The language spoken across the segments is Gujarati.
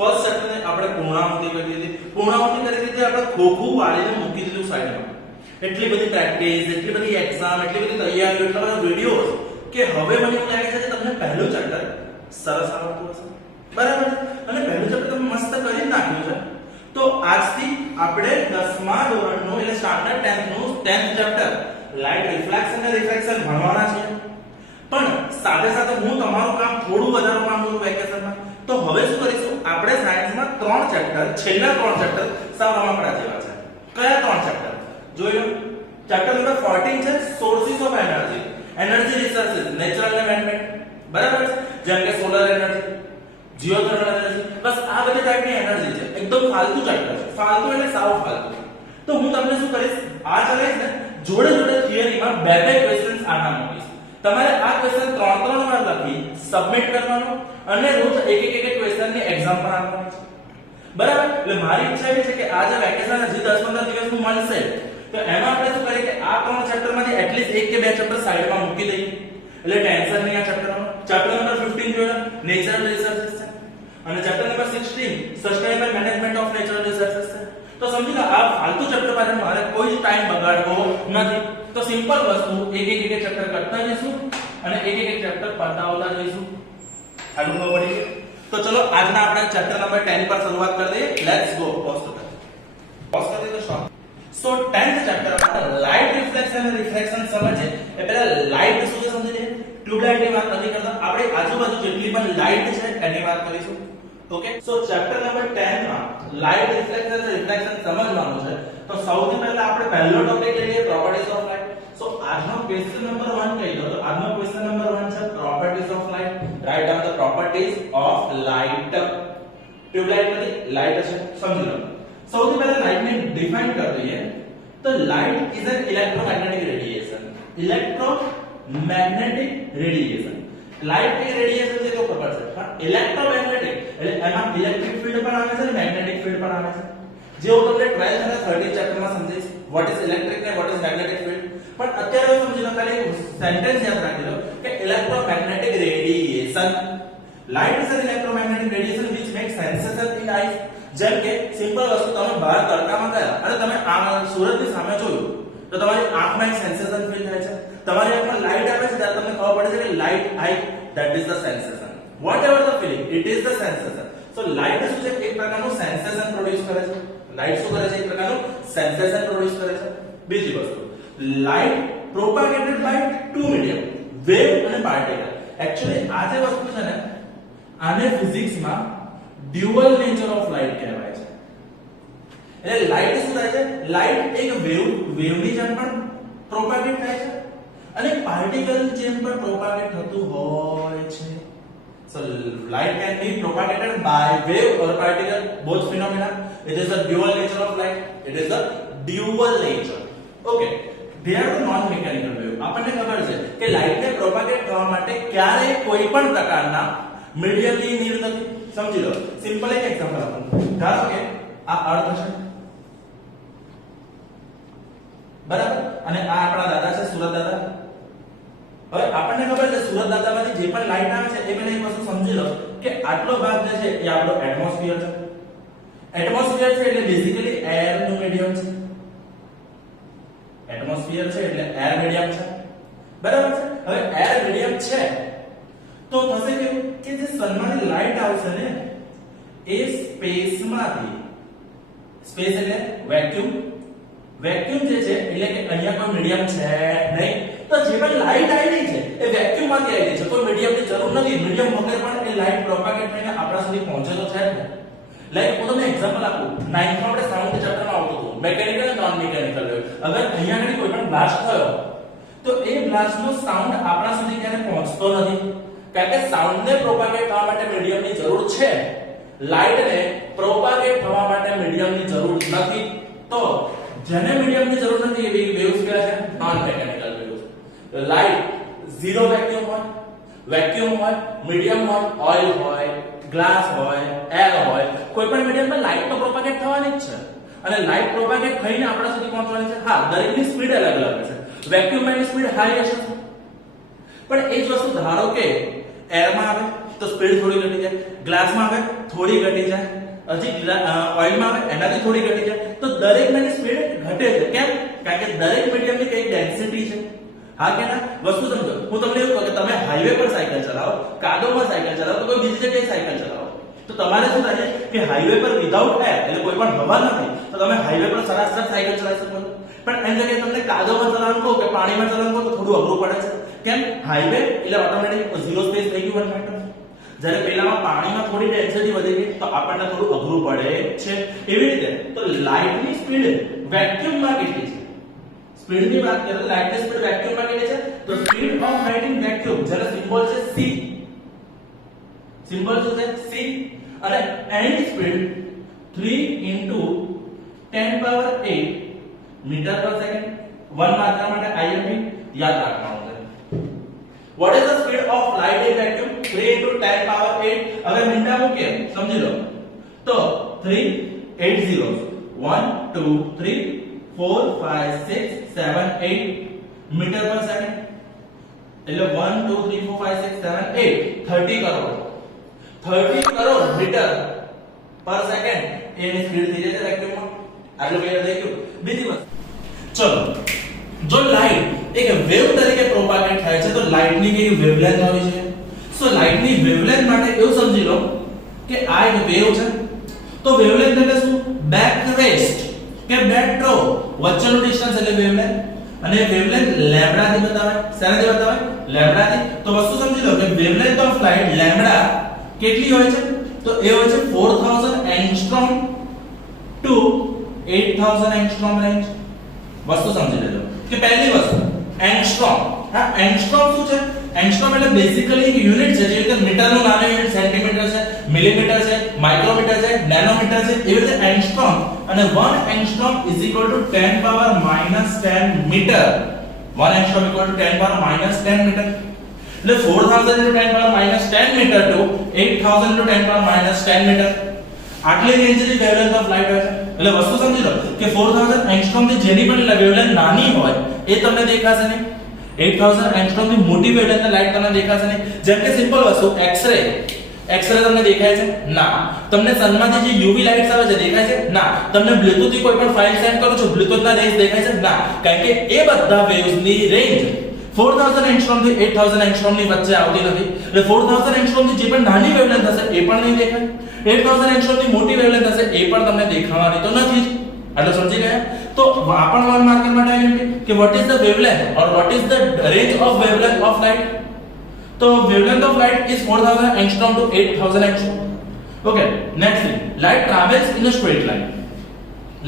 ફર્સ્ટ ચેપ્ટર ને આપણે પૂર્ણાહુતિ કરી દીધી. પૂર્ણાહુતિ કરી દીધી આપણે ખોખું વાળીને મૂકી દીધું સાઈડમાં. એટલી બધી પ્રેક્ટિસ, એટલી બધી એક્ઝામ, એટલી બધી તૈયારીઓ, એટલા બધા વિડિયોઝ કે હવે મને એવું લાગે છે કે તમને પહેલું ચેપ્ટર સરસ આવડતું હશે. બરાબર છે? અને પહેલું ચેપ્ટર તમે મસ્ત કરી નાખ્યું છે. તો આજથી આપણે 10મા ધોરણનું એટલે સ્ટાન્ડર્ડ 10th નું 10th ચેપ્ટર લાઇટ રિફ્લેક્શન અને રિફ્રેક્શન ભણવાના છે. પણ સાથે સાથે હું તમારું કામ થોડું વધારવા માંગુ છું વેકેશનમાં. તો હવે શું કરીશું? આપણે સાયન્સમાં 3 ચેપ્ટર, છેલ્લા 3 ચેપ્ટર સાવ રમકડા જેવા છે. કયા 3 ચેપ્ટર? જોઈ લો. ચેપ્ટર નંબર 14 છે sources of energy, energy resources, natural અને મેનમેડ. બરાબર છે? જેમ કે સોલર એનર્જી, જીઓથર્મલ એનર્જી. બસ આ બધી ટાઈપની એનર્જી છે. એકદમ ફાલતુ ચેપ્ટર છે. ફાલતુ એટલે સાવ ફાલતુ. તો હું તમને શું કરીશ? આ ચલાવીશ ને જોડે જોડે થિયરીમાં બે ક્વેશ્ચન્સ આના મૂકીશ. તમારે આ ક્વેશ્ચન 3 વાર લખી સબમિટ કરવાનો અને રોજ એક ક્વેશ્ચનની એક્ઝામ પણ આપવાની છે. બરાબર? એટલે મારી ઈચ્છા એ છે કે આ જે વેકેશન હજી 10-15 દિવસનું મળશે તો એમાં આપણે શું કરીએ કે આ 3 ચેપ્ટરમાંથી એટલીસ્ટ 1 કે 2 ચેપ્ટર સાઈડમાં મૂકી દઈએ. એટલે ટેન્શન નહીં આ ચેપ્ટરનો. ચેપ્ટર નંબર 15 જોયો નેચરલ રિસોર્સિસ છે અને chapter number 16 sustainable management of natural resources છે. તો સમજી લો આ ફાલતુ ચેપ્ટર પર મારે કોઈ જ ટાઈમ બગાડવો નથી. તો સિમ્પલ વસ્તુ એક ચેપ્ટર કરતા જઈશું અને એક ચેપ્ટર પતાવતા જઈશું. આટલું ખબર પડી ગયું? તો ચલો આજના આપણે ચેપ્ટર નંબર 10 પર શરૂઆત કરી દઈએ. Let's go. પોઝ કરી દો શોર્ટ. સો 10th ચેપ્ટર માં લાઇટ રિફ્લેક્શન અને રિફ્રેક્શન સમજે એ પહેલા લાઇટ શું છે સમજી લઈએ. ટ્યુબલાઇટ ની વાત નથી કરતા, આપણે આજુબાજુ જેટલી પણ લાઇટ છે એની વાત કરીશું. ઓકે? સો ચેપ્ટર નંબર 10 માં લાઇટ રિફ્લેક્શન અને રિફ્રેક્શન સમજવાનું છે. તો સૌથી પહેલા આપણે પહેલો ટોપિક લઈએ પ્રોપર્ટીઝ ઓફ લાઇટ. સો આજનો ક્વેશ્ચન નંબર 1 કહી દો. તો આજનો ક્વેશ્ચન નંબર 1 છે properties of light. Write down the properties of light. Tube light માંથી લાઇટ છે સમજી લો. સૌથી પહેલા લાઇટ ને ડિફાઇન કરી દઈએ. તો light is an electromagnetic radiation. Electromagnetic radiation. Light A radiation છે તો ખબર છે. હા, ઇલેક્ટ્રોમેગ્નેટિક એટલે એમાં ઇલેક્ટ્રિક ફીલ્ડ પણ આવે છે અને મેગ્નેટિક ફીલ્ડ પણ આવે છે. જેવો તમને 12th અને 13th ચેપ્ટરમાં સમજાઈશ વોટ ઇઝ ઇલેક્ટ્રિક ને વોટ ઇઝ મેગ્નેટિક ફીલ્ડ. પણ અત્યારે સમજી લો, ખાલી સેન્ટેન્સ યાદ રાખી લો કે electromagnetic radiation. Light is an electromagnetic radiation which makes sensation in eyes. જેમ કે સિમ્પલ વસ્તુ, તમે બહાર તડકામાં ગયા અને તમે આ સૂરજની સામે જોયું તો તમારી આંખમાં એક સેન્સેશન ફીલ થાય છે. તમારી આંખમાં લાઇટ આવે છે ત્યારે તમને ખબર પડે છે કે light I that is the sensation. Whatever the feeling it is the sensation. So light શું છે? એક પ્રકારનું સેન્સેશન પ્રોડ્યુસ કરે છે. લાઇટ શું કરે છે? એક પ્રકારનું સેન્સેશન પ્રોડ્યુસ કરે છે. બીજી વસ્તુ, light propagated by two medium, wave અને પાર્ટિકલ. એક્ચ્યુઅલી આ જે વસ્તુ છે ને આને ફિઝિક્સમાં ડ્યુઅલ નેચર ઓફ લાઇટ કહેવાય છે. એટલે લાઇટ શું થાય છે? લાઇટ એક વેવની જેમ પણ પ્રોપાગેટ થાય છે અને પાર્ટિકલ જેમ પણ પ્રોપાગેટ થતું હોય છે. So light can be propagated by wave or particle, both phenomena. It is the dual nature of light. It is the dual nature. Okay. They are the non-mechanical wave. આપણને ખબર છે કે લાઇટ ને પ્રોપાગેટ થવા માટે ક્યારે કોઈ પણ પ્રકારના મીડિયમની નીડ નથી. સમજી લો. સિમ્પલ એક એક્ઝામ્પલ આપું. ધારો કે આ અર્થ છે. બરાબર? અને આ આપણા દાદા છે સુરત દાદા. હવે આપણને ખબર છે સુરત દાદામાંથી જે પણ લાઇટ આવે છે એ મને એક વસ્તુ સમજી લો કે આટલો ભાગ જે છે એ આપણો એટમોસ્ફિયર છે. એટમોસ્ફિયર છે એટલે બેઝિકલી એર નું મીડિયમ છે. એટમોસ્ફિયર છે એટલે એર મીડિયમ છે. બરાબર છે? હવે એર મીડિયમ છે તો થશે કેવું કે જે સનમાંથી લાઇટ આવશે ને એ સ્પેસમાંથી, સ્પેસ એટલે વેક્યુમ, વેક્યુમ જે છે એટલે કે અહીંયા કોઈ મીડિયમ છે નહીં. તો જે પણ લાઇટ આવી રહી છે એ વેક્યુમ માંથી આવી રહી છે. કોઈ મીડિયમની જરૂર નથી. મીડિયમ વગર પણ એ લાઇટ પ્રોપાગેટ થઈને આપણા સુધી પહોંચે તો છે ને. લાઈક હું તમને એક્ઝામ્પલ આપું. 9th માં આપણે સાઉન્ડ ચેપ્ટરમાં આવતું હતું મેકેનિકલ અને નોન મેકેનિકલ વેવ. અગર અહીંયા આગળ કોઈ પણ બ્લાસ્ટ થયો તો એ બ્લાસ્ટનો સાઉન્ડ આપણા સુધી ક્યારે પહોંચતો નથી. કારણ કે સાઉન્ડને પ્રોપાગેટ થવા માટે મીડિયમની જરૂર છે. લાઇટને પ્રોપાગેટ થવા માટે મીડિયમની જરૂર નથી. તો જેને મીડિયમની જરૂર નથી એવી વેવ્સ કયા છે? Non mechanical waves. Light zero vacuum હોય, વેક્યુમ હોય, મીડિયમ હોય, ઓઇલ હોય, ગ્લાસ હોય, એર હોય, કોઈ પણ મીડિયમમાં લાઇટ તો પ્રોપાગેટ થવાની જ છે. અને લાઇટ પ્રોપાગેટ થઈને આપણા સુધી પહોંચવાની છે. હા, દરેકની સ્પીડ અલગ અલગ હશે. વેક્યુમની સ્પીડ હાઈ હશે પણ એ જ વસ્તુ ધારો કે એરમાં આવે તો સ્પીડ થોડી ઘટી જાય, ગ્લાસમાં આવે થોડી ઘટી જાય, હજી ઓઇલમાં આવે એનાથી થોડી ઘટી જાય. તો દરેકની સ્પીડ ઘટે છે. કેમ? કારણ કે દરેક મીડિયમની કઈ ડેન્સિટી છે. હા કે ના? વસ્તુ સમજો. હું તમને એવું કહું કે તમે હાઈવે પર સાયકલ ચલાવો, કાદવમાં સાયકલ ચલાવો, તો કોઈ બીજી જગ્યાએ સાયકલ ચલાવો, તો તમારે શું થાય છે કે હાઈવે પર વિધાઉટ એર એટલે કોઈ પણ હવા નથી, તો તમે હાઈવે પર સરાસર સાયકલ ચલાવી શકો છો. પણ એમ જગ્યાએ તમને કાદવમાં ચલાવવાનું કહો કે પાણીમાં ચલાવવાનું કહો તો થોડું અઘરું પડે છે. કેમ? હાઈવે એટલે ઓટોમેટિક ઝીરો સ્પેસ થઈ ગયું 1 મીટર. જ્યારે પેલામાં પાણીમાં થોડી ડેન્સિટી વધી ગઈ તો આપણને થોડું અઘરું પડે છે. એવી રીતે તો લાઇટની સ્પીડ વેક્યુમમાં કેટલી છે? સ્પીડની વાત કરીએ તો લાઇટની સ્પીડ વેક્યુમમાં કેટલી છે? તો speed of light in vacuum, જેનો સિમ્બોલ છે c. સિમ્બોલ શું છે? c. અને એની સ્પીડ 3 × 10⁸ મીટર પર સેકન્ડ. 1 માત્રા માટે IMP યાદ રાખવાનું છે. What is the speed of light in vacuum? 3 × 10⁸. अगर मिनटा મૂકે સમજી લો તો 3 8 zeros 1 2 3 4 5 6 7 8 મીટર પર સેકન્ડ. એટલે 1 2 3 4 5 6 7 8 30 crore 30 crore metre per second એની સ્પીડ થઈ જાય છે વેક્યુમમાં. આટલું ક્લિયર થઈ ગયું. બીજી વસ્તુ, ચલો, જો લાઈટ એક વેવ તરીકે પ્રોપાગેટ થાય છે તો લાઈટની કઈ વેવલેન્થ હોય છે. સો લાઈટની વેવલેન્થ માટે એવું સમજી લો કે આ એક વેવ છે, તો વેવલેન્થ એટલે શું? બેક રેસ્ટ કે બેકડ્રો વચ્ચેનું ડિસ્ટન્સ એટલે વેવલેન્થ. અને વેવલેન્થ લેમ્બડા થી બતાવાય. શેનાથી બતાવાય? લેમ્બડા થી. તો વસ્તુ સમજી લો કે વેવલેન્થ ઓફ લાઈટ લેમ્બડા કેટલી હોય છે? તો એ હોય છે 4000 એંગસ્ટ્રોમ ટુ 8000 એંગસ્ટ્રોમ રેન્જ. વસ્તુ સમજી લેજો કે પહેલી વસ્તુ એંગસ્ટ્રોમ. હા, એંગસ્ટ્રોમ શું છે? એંગસ્ટ્રોમ એટલે બેઝિકલી એક યુનિટ છે, જે રીતે મીટરનું નાનું યુનિટ સેન્ટીમીટર છે, મિલીમીટર છે, માઇક્રોમીટર છે, નેનોમીટર છે, એવી રીતે એંગસ્ટ્રોમ. અને 1 એંગસ્ટ્રોમ = 10⁻−10 મીટર. 1 angstrom = 10⁻−10 metre. એટલે 4000 × 10⁻10 મીટર ટુ 8000 × 10⁻10 મીટર. આટલી રેન્જની વેવલેન્થ ઓફ લાઈટ હોય છે. એટલે વસ્તુ સમજી લો કે 4000 એંગસ્ટ્રોમ થી જેની પણ વેવલેન્થ નાની હોય એ તમને દેખાશે નહીં. 8000 એંગસ્ટ્રોમ ની મોટી વેવલેન્થ લાઈટ તમને દેખાશે નહીં. જેમ કે સિમ્પલ વસ્તુ એક્સ-રે તમને દેખાય છે? ના. તમને સનમાંથી જે યુવી લાઇટ્સ આવે છે દેખાય છે? ના. તમને બ્લૂટૂથ થી કોઈ પણ ફાઇલ સેન્ડ કરો છો, બ્લૂટૂથ ના રેઝ દેખાય છે? ના. કારણ કે એ બધા વેવ્સ ની રેન્જ 4000 એંગસ્ટ્રોમ થી 8000 એંગસ્ટ્રોમ ની વચ્ચે આવતી નથી. એટલે 4000 એંગસ્ટ્રોમ ની જે પણ નાની વેવલેન્થ હશે એ પણ નહીં દેખાય. 8000 એંગસ્ટ્રોમ ની મોટી વેવલેન્થ હશે એ પણ તમને દેખાવાની તો નથી જ. એટલે સમજી ગયા? તો આ પણ 1 માર્કર માટે આઈએમપી કે what is the wavelength or what is the range of wavelength of light. તો wavelength of light is 4000 angstrom to 8000 angstrom. Okay, next thing, light travels in a straight line.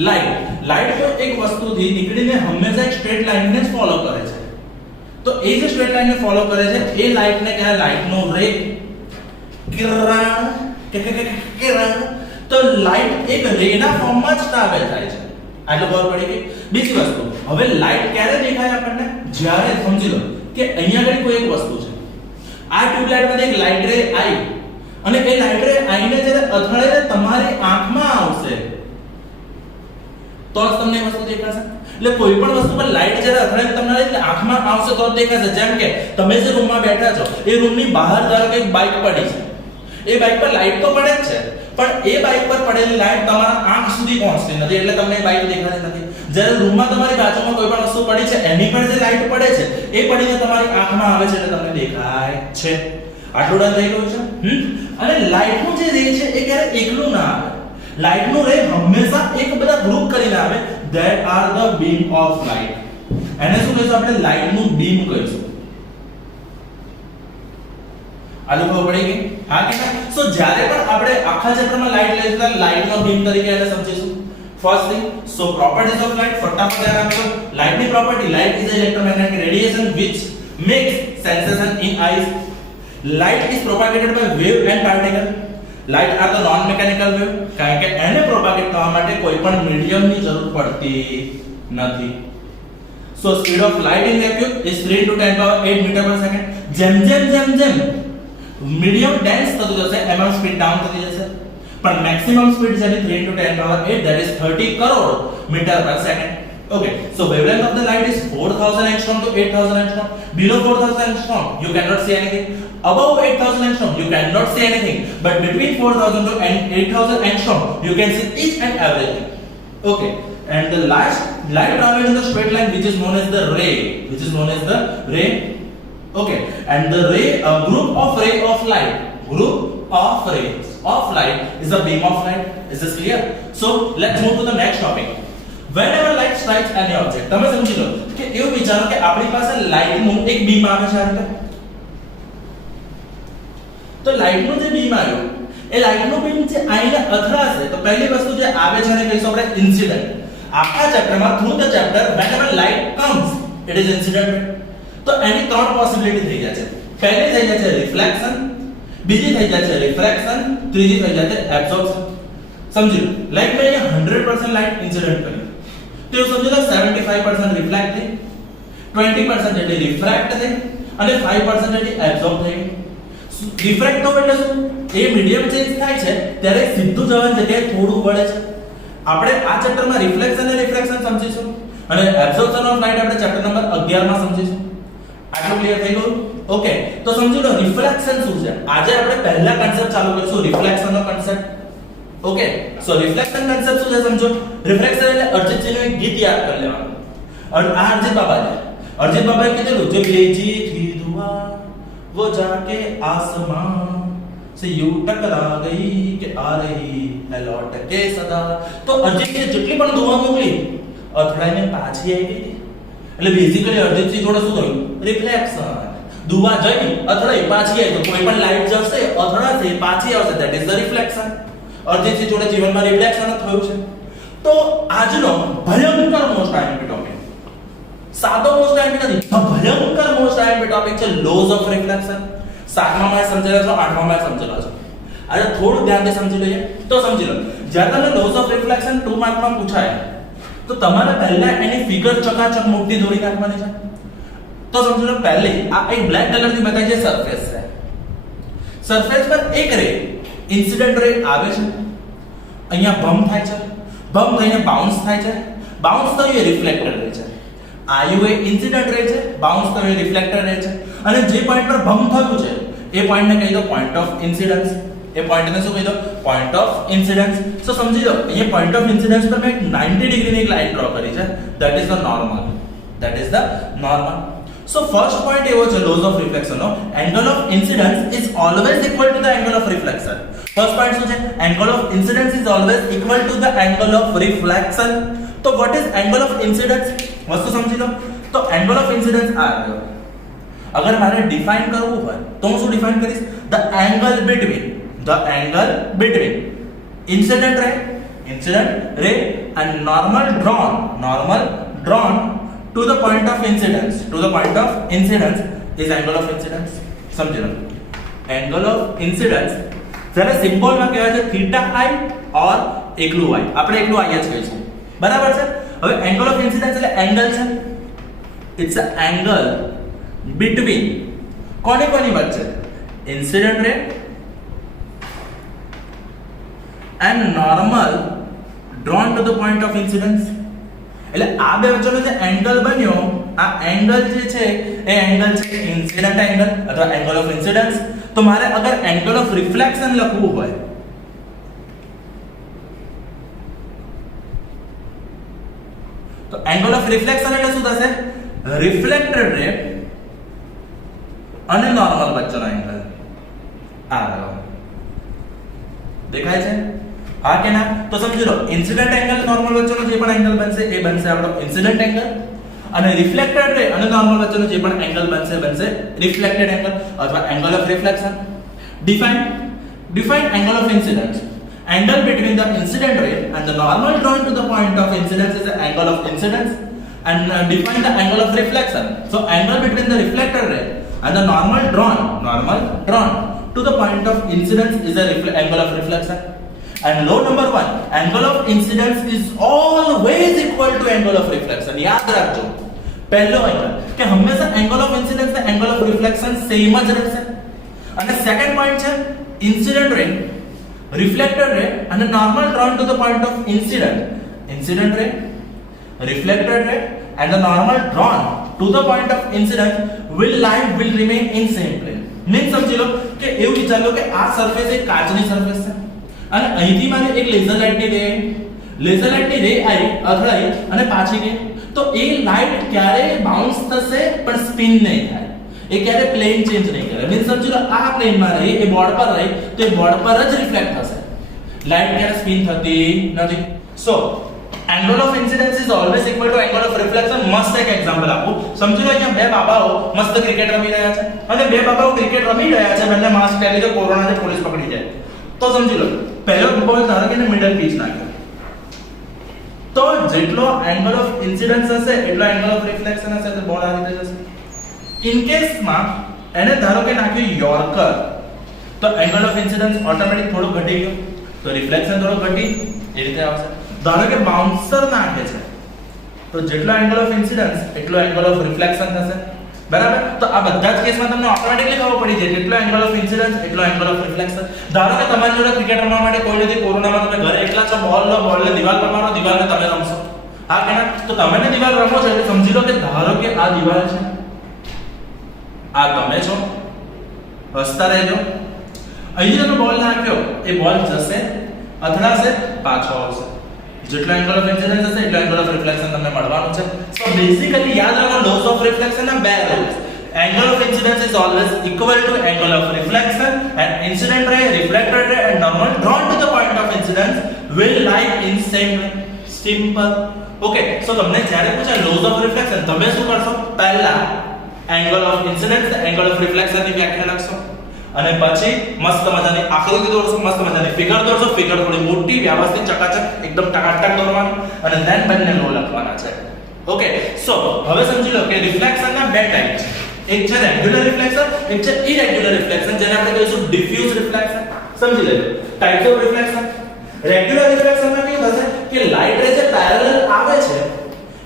Light તો એક વસ્તુથી નીકળીને હંમેશા એક સ્ટ્રેટ લાઈનને જ ફોલો કરે છે. તો એ જે સ્ટ્રેટ લાઈનને ફોલો કરે છે એ લાઈટને કહેવાય લાઈટનો રે. કિરણ. તો લાઈટ એક રેના ફોર્મમાં જ ટ્રાવેલ થાય છે. આટલું ખબર પડી ગઈ. બીજી વસ્તુ, હવે લાઈટ ક્યારે દેખાય આપણને? જ્યારે સમજી લો કે અહીંયા આગળ કોઈ એક વસ્તુ છે, આ ટ્યુબલાઇટમાંથી એક લાઈટ રે આવી અને એ લાઈટ રે આવીને જ્યારે અથડાઈને તમારી આંખમાં આવશે તો જ તમને એ વસ્તુ દેખાશે. એટલે કોઈ પણ વસ્તુ પર લાઈટ જ્યારે અથડાઈને તમારી આંખમાં આવશે તો જ દેખાશે. જેમ કે તમે જે રૂમમાં બેઠા છો એ રૂમની બહાર ધારો કે એક બાઇક પડી છે, એ બાઇક પર લાઈટ તો પડે જ છે, પણ એ બાઇક પર પડેલી લાઈટ તમારા આંખ સુધી પહોંચતી નથી, એટલે તમને એ બાઇક દેખાતી નથી. જ્યારે રૂમમાં તમારી બાજુમાં કોઈ પણ વસ્તુ પડી છે એની પર જે લાઈટ પડે છે એ પડીને તમારી આંખમાં આવે છે એટલે તમને દેખાય છે. આટલું ડન થઈ ગયું છે. અને લાઈટનું જે રે છે એ ક્યારે એકલું ના આવે. લાઈટનું રે હંમેશા એક બધા ગ્રુપ કરીને આવે. That are the beam of light. એને શું કહીશું આપણે? લાઈટનું બીમ કહીશું. આલુ ખબર પડી ગઈ? હા કે ના? સો જ્યારે પણ આપણે આખા ચેપ્ટરમાં લાઈટ લઈશું ત્યારે લાઈટનો બીમ તરીકે એને સમજીશું. First thing, so properties of light. ફટાફટ ધ્યાન આપજો. લાઈટની property, light is electromagnetic radiation which makes sensation in eyes. Light is propagated by wave and particle. Light are the non-mechanical wave. કારણ કે એને પ્રોપેગેટ થવા માટે કોઈ પણ મીડિયમની જરૂર પડતી નથી. So speed of light in vacuum is 3 × 10⁸ metre per second. જેમ મીડિયમ ડેન્સ થતું જશે એમાં સ્પીડ ડાઉન થતી જશે. પણ મેક્સિમમ સ્પીડ છે 3 × 10⁸, that is 30 crore metre per second. Okay, so wavelength of the light is 4000 angstrom to 8000 angstrom. Below 4000 angstrom you cannot see anything. Above 8000 angstrom you cannot see anything. But between 4000 to 8000 angstrom you can see each and everything. Okay, and the light travels in the straight line, which is known as the ray. Okay, and the group of rays of light is a beam of light. Is this clear? So let's move to the next topic. Whenever light strikes any object, તમે સમજી લો કે એવું વિચારો કે આપણી પાસે લાઈટ નું એક બીમ આવે છે આ રીતે. તો લાઈટ નું જે બીમ આવ્યો એ લાઈટ નું બીમ જે આઈને અથડાશે તો પહેલી વસ્તુ જે આવે છે એને કહીશું આપણે ઇન્સિડન્ટ. આપણા ચેપ્ટરમાં through the chapter whenever light comes it is incident. તો એની ત્રણ પોસિબિલિટી થઈ જાય છે. પહેલી થઈ જાય છે રિફ્લેક્શન, બીજી થઈ જાય છે રિફ્રેક્શન, ત્રીજી થઈ જાય છે એબ્સોર્પ્શન. સમજી લો લાઈક મેં અહીંયા 100% લાઈટ ઇન્સિડન્ટ કરી તો એવું સમજો 75% રિફ્લેક્ટ થઈ, 20% જેટલી રિફ્રેક્ટ થઈ અને 5% જેટલી એબ્સોર્બ થઈ. રિફ્રેક્ટ તો એટલે શું? એ મીડિયમ ચેન્જ થાય છે ત્યારે સીધું જવાની જગ્યાએ થોડું વળે છે. આપણે આ ચેપ્ટરમાં રિફ્લેક્શન અને રિફ્રેક્શન સમજીશું અને એબ્સોર્પ્શન ઓફ લાઇટ આપણે ચેપ્ટર નંબર 11 માં સમજીશું. આટલું ક્લિયર થઈ ગયું? ઓકે, તો સમજી લો રિફ્લેક્શન શું છે. આજે આપણે પહેલા કન્સેપ્ટ ચાલુ કરીશું રિફ્લેક્શન નો કન્સેપ્ટ. ઓકે, સો રિફ્લેક્શન કન્સેપ્ટ શું છે સમજો. રિફ્લેક્શન એટલે અર્જિત જીનું એક ગીત યાદ કરી લેવાનું. और अरिजीत बाबा કીધેલું जो भेजी थी दुआ वो जाके आसमां से यूं टकरा गई कि आ रही है लौट के सदा. तो અર્જિત ને જેટલી પણ દુઆ મોકલી અથડાઈને પાછી આવી ગઈ. એટલે બેઝિકલી અર્જિતજી જોડે શું થયું? રિફ્લેક્શન. દુઆ જઈ અથડાઈ પાછી આવી તો કોઈ પણ લાઈટ જશે અથડાશે પાછી આવશે, ધેટ ઇઝ ધ રિફ્લેક્શન. અર્જિતજી જોડે જીવનમાં રિફ્લેક્શન થયું છે. તો આજનો ભયંકર મોસ્ટ આઈએમપી ટોપિક, સાદો મોસ્ટ આઈએમપી નથી, ભયંકર મોસ્ટ આઈએમપી ટોપિક છે લોઝ ઓફ રિફ્લેક્શન. 7મા માં સમજેલા છો, 8મા માં સમજેલા છો. આજે થોડું ધ્યાનથી સમજી લઈએ તો સમજી લો. જ્યારે તમને લોઝ ઓફ રિફ્લેક્શન 2 માર્કમાં પૂછાય તો તમારે પહેલા એની ફિગર ચકાચક મોટી દોરી નાખવાની છે. તો સમજી લો પહેલી આ એક બ્લેક કલરથી બતાવી છે સરફેસ છે. સરફેસ પર એક રે ઇન્સિડન્ટ રે આવે છે, અહીંયા બમ્પ થાય છે, બમ્પ થઈને બાઉન્સ થાય છે, બાઉન્સ થયું એ રિફ્લેક્ટેડ રે છે. આયુ એ ઇન્સિડન્ટ રે છે, બાઉન્સ થયું એ રિફ્લેક્ટેડ રે છે અને જે પોઈન્ટ પર બમ્પ થયું છે એ પોઈન્ટને કહી દો પોઈન્ટ ઓફ ઇન્સિડન્સ. એ પોઈન્ટને શું કહી દો? Point of incidence. સો સમજી લો અહીંયા પોઈન્ટ ઓફ ઇન્સિડન્સ પર મેં 90 ડિગ્રીની એક લાઈન ડ્રો કરી છે. That is the normal. So first point એવો છે લોઝ ઓફ રિફ્લેક્શન નો, angle of incidence is always equal to the angle of reflection. First point શું છે? Angle of incidence is always equal to the angle of reflection. તો what is angle of incidence? વસ્તુ સમજી લો. તો એંગલ ઓફ ઇન્સિડન્સ આ રહ્યો. અગર મારે ડિફાઇન કરવું હોય તો હું શું ડિફાઇન કરીશ? The angle between incident ray and normal drawn to the point of incidence is angle of incidence. સમજી લો angle of incidence જેને સિમ્બોલ માં કહેવાય છે થીટા i or એકલું i. આપણે એકલું i જ કહીશું, બરાબર છે. હવે angle of incidence એટલે એંગલ છે. it's a angle between કોની વચ્ચે? incident ray and normal drawn to the point of incidence. એટલે આ બે વચ્ચેનો જે એંગલ બન્યો, આ એંગલ જે છે એ એંગલ છે ઇન્સિડન્ટ એંગલ અથવા એંગલ ઓફ ઇન્સિડન્સ. તો મારે અગર એંગલ ઓફ રિફ્લેક્શન લખવું હોય તો એંગલ ઓફ રિફ્લેક્શન એટલે શું થશે? રિફ્લેક્ટેડ રે અને નોર્મલ વચ્ચેનો એંગલ આ રહ્યો. દેખાય છે? હા કે ના? તો સમજી લો ઇન્સિડન્ટ એંગલ નોર્મલ વચ્ચેનો જે પણ એંગલ બનશે એ બનશે આપણો ઇન્સિડન્ટ એંગલ અને રિફ્લેક્ટેડ રે અને નોર્મલ વચ્ચેનો જે પણ એંગલ બનશે રિફ્લેક્ટેડ એંગલ અથવા angle of reflection. define angle of incidence. Angle between the incident ray and the normal drawn to the point of incidence is the angle of incidence. And define the angle of reflection. So angle between the reflected ray and the normal drawn to the point of incidence is the angle of reflection. And law number 1, angle of incidence is always equal to angle of reflection. યાદ રાખજો પહેલો એંગલ કે હંમેશા angle of incidence અને angle of reflection સેમ જ રહેશે. અને સેકન્ડ પોઈન્ટ છે incident ray, reflected ray and normal drawn to the point of incident ray, reflected ray and the normal drawn to the point of incidence light will remain in same plane. Means સમજી લો કે એવું વિચાર લો કે આ સરફેસ એક કાચની સરફેસ છે અને અહીંથી મારે એક લેઝર લાઇટની રે આવી અથડાઈ અને પાછી ગઈ તો એ લાઇટ ક્યારે બાઉન્સ થશે પણ સ્પિન નહીં થાય, એ ક્યારે પ્લેન ચેન્જ નહીં કરે. મીન્સ સમજી લો આ પ્લેનમાં રહી, એ બોર્ડ પર રહી તો એ બોર્ડ પર જ રિફ્લેક્ટ થશે, લાઇટ ક્યારે સ્પિન થતી નથી. સો angle of incidence is always equal to angle of reflection. મસ્ત એક એક્ઝામ્પલ આપું. સમજી લો અહીંયા બે બાબાઓ મસ્ત ક્રિકેટ રમી રહ્યા છે અને બે બાબાઓ ક્રિકેટ રમી રહ્યા છે, બંને માસ્ક પહેરી તો કોરોનાથી પોલીસ પકડી જાય. તો સમજી લો પહેલો બોલ ધારો કે મિડલ પીચ નાખ્યો તો જેટલો એંગલ ઓફ ઇન્સિડન્સ હશે એટલો એંગલ ઓફ રિફ્લેક્શન હશે, તો બોલ આ રીતે જશે. ઇન કેસમાં એને ધારો કે નાખ્યું યોર્કર તો એંગલ ઓફ ઇન્સિડન્સ ઓટોમેટિક થોડો ઘટી ગયો તો રિફ્લેક્શન થોડો ઘટી એ રીતે આવશે. ધારો કે બાઉન્સર નાખે છે તો જેટલો એંગલ ઓફ ઇન્સિડન્સ એટલો એંગલ ઓફ રિફ્લેક્શન થશે, બરાબર. તો આ બધા જ કેસમાં તમને ઓટોમેટિકલી ખબર પડી જાય જેટલો એંગલ ઓફ ઇન્સિડન્સ એટલો એંગલ ઓફ રિફ્લેક્શન. ધારો કે તમારી જોડે ક્રિકેટ રમવા માટે કોઈ નથી, કોરોનામાં તમે ઘરે એકલા છો, બોલને દિવાલ પર મારો, દિવાલને તમે રમશો, હા કે ના? તો તમે ને દિવાલ રમો છો એટલે સમજી લો કે ધારો કે આ દિવાલ છે, આ તમે છો, હસતા રહેજો. અહીં તમે બોલ નાખ્યો એ બોલ જશે, અથડાશે, પાછો આવશે. જેટલો એંગલ ઓફ ઇન્સિડન્સ હશે એટલો એંગલ ઓફ રિફ્લેક્શન તમને મળવાનું છે. સો બેઝિકલી યાદ રાખો લોસ ઓફ રિફ્લેક્શન ના બે rules. Angle of incidence is always equal to angle of reflection, and incident ray, reflected ray and normal drawn to the point of incidence will lie in same line. Simple. Okay, so તમને જ્યારે પૂછે loss of reflection તમે શું કરશો? પહેલા angle of incidence, angle of reflection ની વ્યાખ્યા લખશો અને પછી મસ્ત મજાની આકૃતિ દોરશો, મસ્ત મજાની ફિગર દોરશો. ફિગર થોડી મોટી, વ્યવસ્થિત, ચકાચક, એકદમ ટકાટક દોરવાનું અને ધેન બંને લો લખવાના છે. ઓકે, સો હવે સમજી લો કે રિફ્લેક્શન ના બે ટાઈપ છે. એક છે રેગ્યુલર રિફ્લેક્શન, એક છે ઇરેગ્યુલર રિફ્લેક્શન, જેને આપણે કહીશું ડિફ્યુઝ રિફ્લેક્શન. સમજી લેજો types of reflection. Regular reflection માં કેવું થશે કે લાઇટ રે જે પેરેલલ આવે છે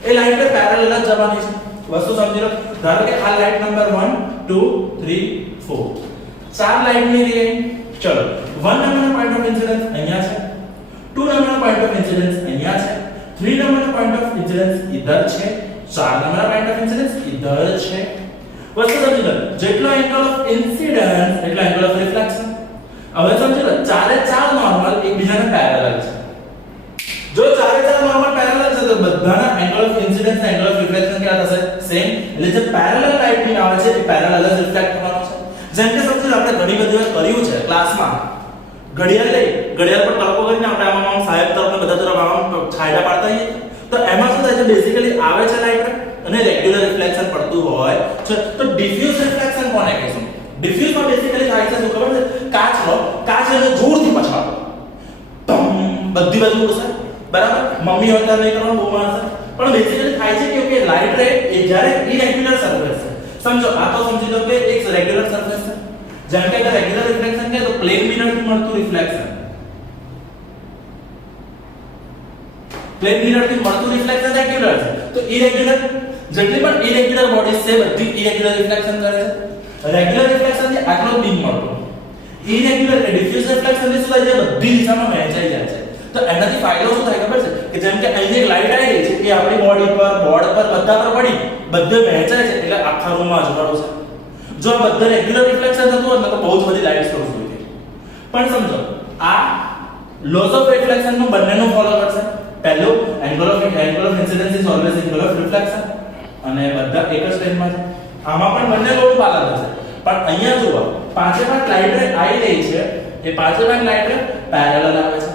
એ લાઇટ રે પેરેલલ જ જવાની છે. વસ્તુ સમજી લો. ધારો કે આ લાઇટ નંબર 1 2 3 4 ચાર લાઇટ ની રે. ચલો 1 નંબરનો પોઈન્ટ ઓફ ઇન્સિડન્સ અહીંયા છે, 2 નંબરનો પોઈન્ટ ઓફ ઇન્સિડન્સ અહીંયા છે, 3 નંબરનો પોઈન્ટ ઓફ ઇન્સિડન્સ ઇધર છે, 4 નંબરનો પોઈન્ટ ઓફ ઇન્સિડન્સ ઇધર છે. વસ્તુ સમજી લો જેટલો એંગલ ઓફ ઇન્સિડન્સ એટલો એંગલ ઓફ રિફ્લેક્શન. હવે સમજી લો ચારે ચાર નોર્મલ એકબીજાને પેરેલલ છે. જો ચારે ચાર નોર્મલ પેરેલલ છે તો બધાના એંગલ ઓફ ઇન્સિડન્સ અને એંગલ ઓફ રિફ્લેક્શન કેવા થશે? સેમ. એટલે જે પેરેલલ લાઇટ ની આવે છે એ પેરેલલ જ રિફ્લેક્ટ થવાનો છે. જેમ કે સમજી લો આપણે ઘણી બધી વાર કર્યું છે ક્લાસમાં, ઘડિયાળ પર ટકો કરીને આપણે આમાં સાહેબ તરફને બધા તરફ આમ છાયડા પાડતા હોઈએ તો એમાં શું થાય છે? બેઝિકલી આવે છે લાઇટ અને રેગ્યુલર રિફ્લેક્શન પડતું હોય છે. તો ડિફ્યુઝ રિફ્લેક્શન કોને કહીશું? ડિફ્યુઝ માં બેઝિકલી થાય છે શું ખબર છે? કાચ લો, કાચ એને જોરથી પછાડો, બધી બાજુ ઉડશે, બરાબર. મમ્મી હોય ત્યારે નહીં કરવાનું, બહુ મારશે. પણ બેઝિકલી થાય છે કે લાઇટ રે એ જ્યારે ઇરેગ્યુલર સરફેસ છે, સમજો આ તો સમજી લો કે એક રેગ્યુલર સરફેસ છે. જેમ કે રેગ્યુલર રિફ્લેક્શન કે તો પ્લેન મિરર થી મળતું રિફ્લેક્શન, પ્લેન મિરર થી મળતું રિફ્લેક્શન રેગ્યુલર છે. તો ઇરેગ્યુલર જેટલી પણ ઇરેગ્યુલર બોડીઝ છે બધી ઇરેગ્યુલર રિફ્લેક્શન કરે છે. રેગ્યુલર રિફ્લેક્શન થી આટલો બીમ મળતો, ઇરેગ્યુલર કે ડિફ્યુઝ રિફ્લેક્શન થી શું થાય છે? બધી દિશામાં વહેંચાઈ જાય છે. તો એનાથી ફાયદો શું થાય ખબર છે? કે જેમ કે અહીં એક લાઇટ આવી રહી છે એ આપણી બોડી પર, બોર્ડ પર, બધા પર પડી, બધે વહેંચાય છે એટલે આખા રૂમમાં અજવાળું છે. જો આ બધા રેગ્યુલર રિફ્લેક્શન થતું હોત ને તો બહુ જ બધી લાઇટ સોર્સ હોય. પણ સમજો આ લોસ ઓફ રિફ્લેક્શન નું બંનેનું ફોલો કરશે. પહેલું angle of incidence is always angle of reflection અને બધા એક જ ટાઈમમાં છે. આમાં પણ બંને લોનું પાલન થશે. પણ અહીંયા જુઓ પાંચે પાંચ લાઇટ રે આવી રહી છે, એ પાંચે પાંચ લાઇટ રે પેરેલલ આવે છે.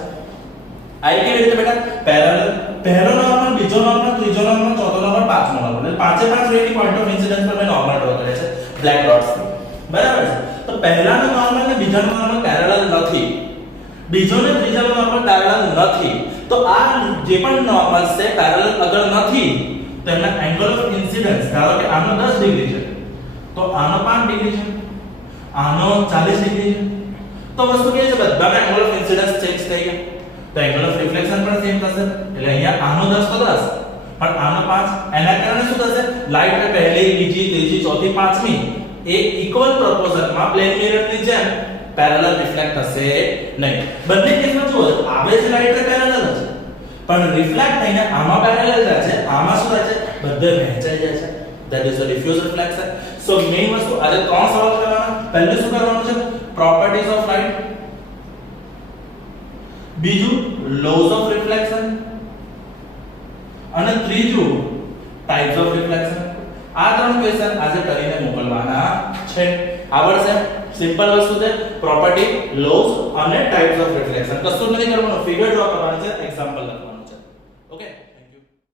આઈ કેવી રીતે બેટા? પેરેલલ. પહેલો નોર્મલ, બીજો નોર્મલ, ત્રીજો નોર્મલ, ચોથો નોર્મલ, પાંચમો નોર્મલ. એટલે પાંચે પાંચ રેની પોઈન્ટ ઓફ ઇન્સિડન્સ પર મેં નોર્મલ ડ્રો કરે છે બ્લેક ડોટ્સ થી, બરાબર છે. તો પહેલાનો નોર્મલ ને બીજાનો નોર્મલ પેરેલલ નથી, બીજો ને ત્રીજાનો નોર્મલ પેરેલલ નથી. તો આ જે પણ નોર્મલ છે પેરેલલ અગર નથી તો એના એંગલ ઓફ ઇન્સિડન્સ ધારો કે આનો 10 ડિગ્રી છે તો આનો 5 ડિગ્રી છે, આનો 40 ડિગ્રી છે. તો વસ્તુ કે છે બધાના એંગલ ઓફ ઇન્સિડન્સ ચેન્જ થઈ ગયા. તો એંગલ ઓફ રિફ્લેક્શન પણ સેમ થશે. એટલે અહીંયા આનો 10 તો 10 પણ આનો 5. એના કારણે શું થશે? લાઇટ ને પહેલી, બીજી, ત્રીજી, ચોથી, પાંચમી એ ઇક્વલ પ્રોપોર્શનમાં પ્લેન મિરરની જેમ પેરેલલ રિફ્લેક્ટ થશે નહીં. બંને કેસમાં જુઓ આવે છે લાઇટ રે પેરેલલ જ, પણ રિફ્લેક્ટ થઈને આમાં પેરેલલ જાય છે, આમાં શું થાય છે, બધે વહેંચાઈ જાય છે. That is the diffuse reflection. So main વસ્તુ આજે ત્રણ સવાલ કરવાના. પહેલું શું કરવાનું છે, properties of light, બીજું laws of reflection, અને ત્રીજું types of reflection. આ ત્રણ ક્વેશ્ચન આજે કરીને મોકલવાના છે. આવડશે? સિમ્પલ વસ્તુ છે, પ્રોપર્ટી, લોઝ અને ટાઇપ્સ ઓફ રિફ્લેક્શન. કશું નથી કરવાનું, ફિગર ડ્રો કરવાની છે, એક્ઝામ્પલ લખવાનું.